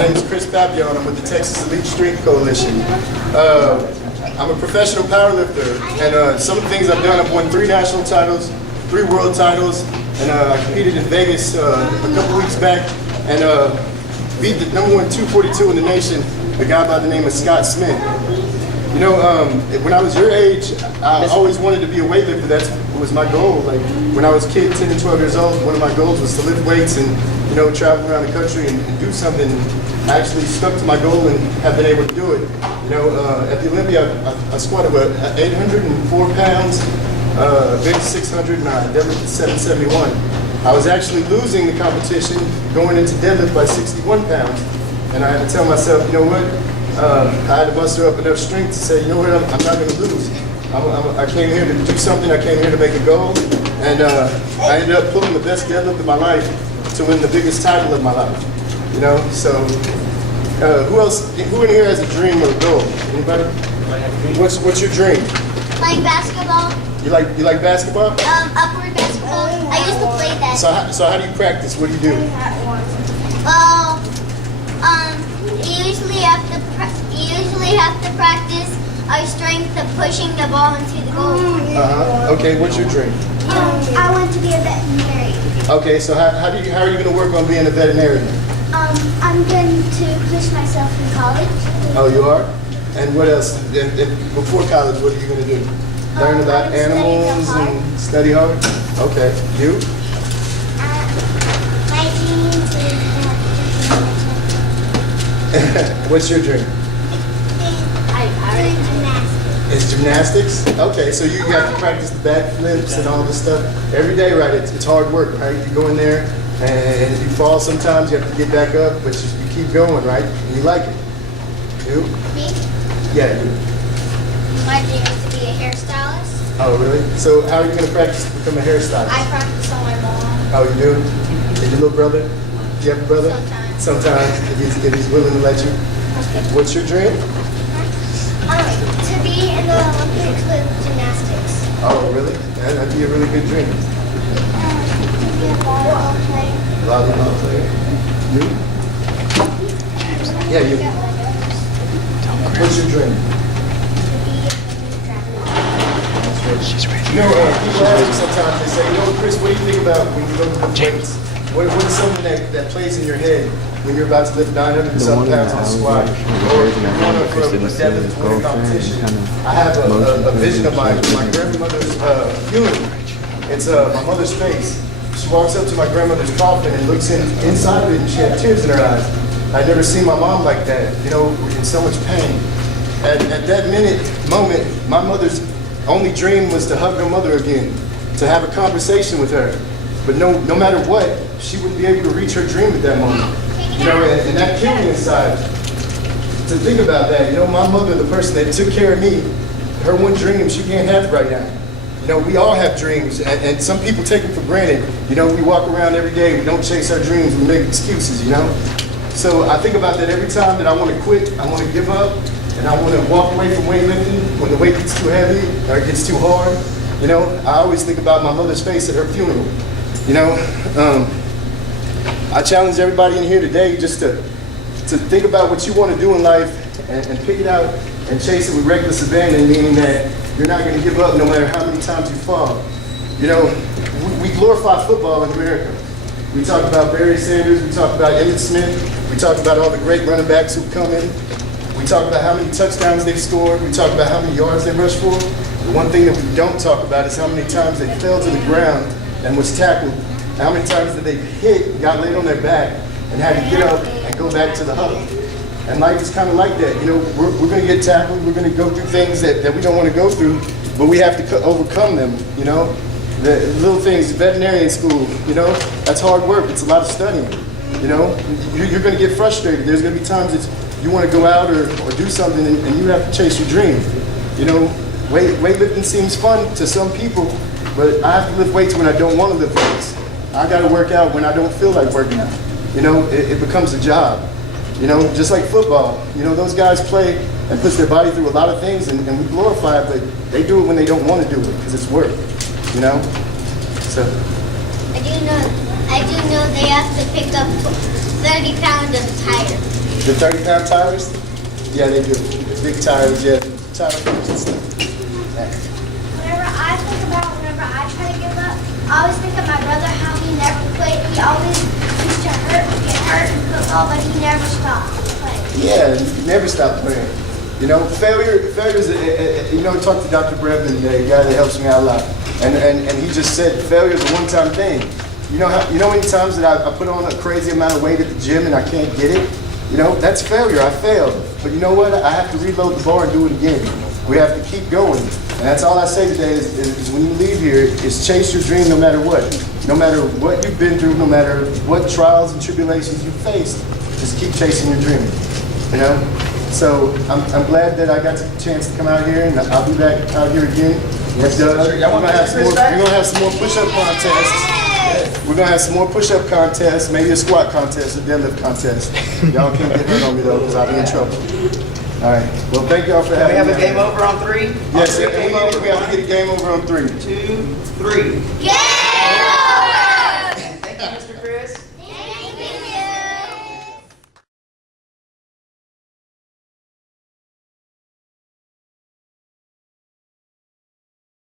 My name is Pappillion. I'm with the Texas Elite Strength Coalition. I'm a professional powerlifter, and some of the things I've done, I've won 3 national titles, 3 world titles, and I competed in Vegas a couple weeks back and beat the #1 242 in the nation, a guy by the name of Scott Smith. You know, when I was your age, I always wanted to be a weightlifter. That was my goal. Like when I was a kid, 10 and 12 years old, one of my goals was to lift weights and, you know, travel around the country and do something. I actually stuck to my goal and have been able to do it. You know, at the Olympia, I squatted with 804 pounds, bench 600, and I deadlifted 771. I was actually losing the competition going into deadlift by 61 pounds. And I had to tell myself, you know what, I had to muster up enough strength to say, you know what, I'm not going to lose. I came here to do something, I came here to make a goal, and I ended up pulling the best deadlift of my life to win the biggest title of my life. You know, so who in here has a dream or a goal? Anybody? What's your dream? Like basketball. You like basketball? Upward basketball. I used to play that. So how do you practice? What do you do? Well, you usually have to practice our strength of pushing the ball into the goal. Okay, what's your dream? I want to be a veterinarian. Okay, so how are you going to work on being a veterinarian? I'm going to push myself in college. Oh, you are? And what else? Before college, what are you going to do? Learn about animals and study hard? Okay. You? My dream is What's your dream? gymnastics. It's gymnastics? Okay, so you have to practice the backflips and all this stuff every day, right? It's hard work, right? You go in there and if you fall sometimes, you have to get back up, but you keep going, right? And you like it. You? Me? Yeah, you. My dream is to be a hairstylist. Oh, really? So how are you going to practice to become a hairstylist? I practice on my mom. Oh, you do? And your little brother? Do you have a brother? Sometimes. Sometimes, if he's willing to let you. What's your dream? To be in the Olympics with gymnastics. Oh, really? That'd be a really good dream. To be a volleyball player. Volleyball player. You? Yeah, you. What's your dream? You know, people ask me sometimes, they say, you know, Chris, what do you think about when you go to lift weights? What is something that plays in your head when you're about to lift 900 some pounds on a squat? Or if you're going for a deadlift to win a competition? I have a vision of my grandmother's funeral. It's my mother's face. She walks up to my grandmother's coffin and looks inside of it, and she had tears in her eyes. I'd never seen my mom like that, you know, in so much pain. At that moment, my mother's only dream was to hug her mother again, to have a conversation with her. But no matter what, she wouldn't be able to reach her dream at that moment. You know, and that killed me inside. To think about that, you know, my mother, the person that took care of me, her one dream, she can't have it right now. You know, we all have dreams, and some people take them for granted. You know, we walk around every day, we don't chase our dreams, we make excuses, you know? So I think about that every time that I want to quit, I want to give up, and I want to walk away from weightlifting when the weight gets too heavy or it gets too hard. You know, I always think about my mother's face at her funeral. You know, I challenge everybody in here today just to think about what you want to do in life and pick it out and chase it with reckless abandon, meaning that you're not going to give up no matter how many times you fall. You know, we glorify football in America. We talk about Barry Sanders, we talk about Emmitt Smith, we talk about all the great running backs who've come in. We talk about how many touchdowns they've scored, we talk about how many yards they rushed for. The one thing that we don't talk about is how many times they fell to the ground and was tackled. How many times did they hit, got laid on their back, and had to get up and go back to the huddle. And life is kind of like that. You know, we're going to get tackled, we're going to go through things that we don't want to go through, but we have to overcome them, you know. The little things, veterinarian school, you know, that's hard work. It's a lot of studying, you know. You're going to get frustrated. There's going to be times that you want to go out or do something and you have to chase your dream. You know, weightlifting seems fun to some people, but I have to lift weights when I don't want to lift weights. I got to work out when I don't feel like working out. You know, it becomes a job. You know, just like football. You know, those guys play and push their body through a lot of things, and we glorify it, but they do it when they don't want to do it because it's work. You know? So. I do know they have to pick up 30 pounds of tire. The 30-pound tires? Yeah, they do. The big tires, yeah. Tire and stuff. Whenever I try to give up, I always think of my brother, how he never quit. He always used to get hurt in football, but he never stopped playing. Yeah, you never stop playing. You know, failure is, you know, I talked to Dr. Brevin, the guy that helps me out a lot, and he just said failure is a one-time thing. You know how many times that I put on a crazy amount of weight at the gym and I can't get it? You know, that's failure. I failed. But you know what? I have to reload the bar and do it again. We have to keep going. And that's all I say today is when you leave here, is chase your dream no matter what. No matter what you've been through, no matter what trials and tribulations you faced, just keep chasing your dream. You know? So I'm glad that I got the chance to come out here, and I'll be back out here again. Yes, We're sir. gonna have some more push-up contests. We're gonna have some more push-up contests, maybe a squat contest, a deadlift contest. Y'all can't get hurt on me though, because I'll be in trouble. All right. Well, thank y'all for Can we having me. have a game over on 3? Yes, we have to get a game over on 3. 2, 3. Yeah!